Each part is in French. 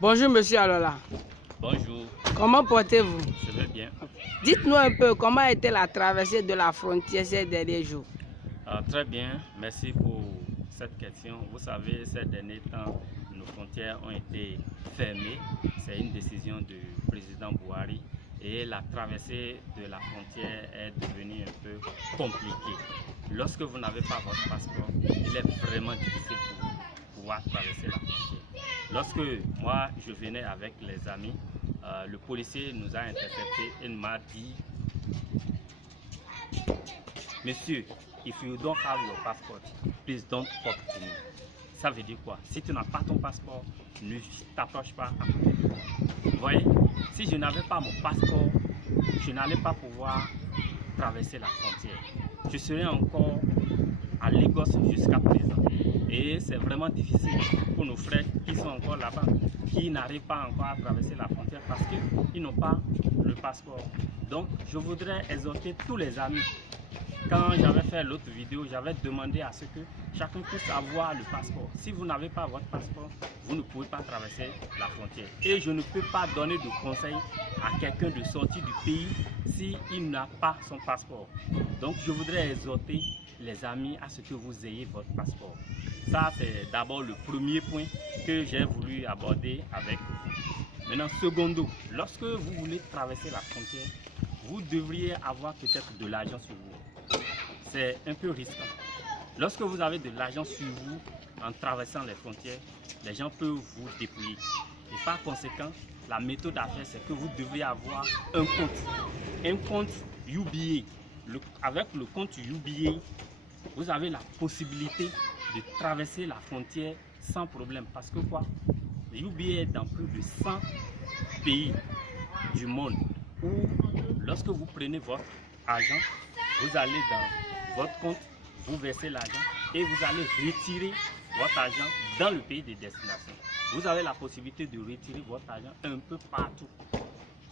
Bonjour Monsieur Alola. Bonjour. Comment portez-vous? Je vais bien. Dites-nous un peu comment était la traversée de la frontière ces derniers jours. Très bien, merci pour cette question. Vous savez, ces derniers temps, nos frontières ont été fermées. C'est une décision du président Buhari et la traversée de la frontière est devenue un peu compliquée. Lorsque vous n'avez pas votre passeport, il est vraiment difficile pour vous pouvoir traverser la frontière. Lorsque moi je venais avec les amis, le policier nous a interceptés et m'a dit: Monsieur, if you don't have your passport, please don't talk to me. Ça veut dire quoi? Si tu n'as pas ton passeport, ne t'approche pas à côté de moi. Vous voyez, si je n'avais pas mon passeport, je n'allais pas pouvoir traverser la frontière. Je serais encore à Lagos jusqu'à présent. Et c'est vraiment difficile pour nos frères qui sont encore là-bas, qui n'arrivent pas encore à traverser la frontière parce qu'ils n'ont pas le passeport. Donc, je voudrais exhorter tous les amis. Quand j'avais fait l'autre vidéo, j'avais demandé à ce que chacun puisse avoir le passeport. Si vous n'avez pas votre passeport, vous ne pouvez pas traverser la frontière. Et je ne peux pas donner de conseil à quelqu'un de sortir du pays s'il n'a pas son passeport. Donc je voudrais exhorter les amis à ce que vous ayez votre passeport. Ça, c'est d'abord le premier point que j'ai voulu aborder avec vous. Maintenant, secondo, lorsque vous voulez traverser la frontière, vous devriez avoir peut-être de l'argent sur vous. C'est un peu risquant. Lorsque vous avez de l'argent sur vous en traversant les frontières, les gens peuvent vous dépouiller. Et par conséquent, la méthode à faire, c'est que vous devez avoir un compte UBA. Avec le compte UBA, vous avez la possibilité de traverser la frontière sans problème. Parce que quoi? Le UBA est dans plus de 100 pays du monde où lorsque vous prenez votre argent, vous allez dans votre compte, vous versez l'argent et vous allez retirer votre argent dans le pays de destination. Vous avez la possibilité de retirer votre argent un peu partout.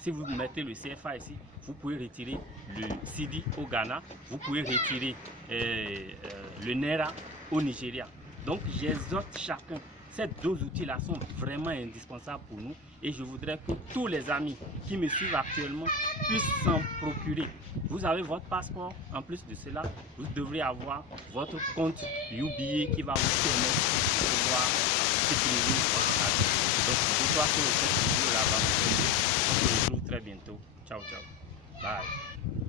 Si vous mettez le CFA ici, vous pouvez retirer le CD au Ghana, vous pouvez retirer le Naira au Nigeria. Donc j'exhorte chacun. Ces deux outils-là sont vraiment indispensables pour nous et je voudrais que tous les amis qui me suivent actuellement puissent s'en procurer. Vous avez votre passeport, en plus de cela, vous devrez avoir votre compte UBA qui va vous permettre de pouvoir sécuriser votre argent. Donc, pour toi, que cette vidéo-là va vous aider. On se retrouve très bientôt. Ciao, ciao. Bye.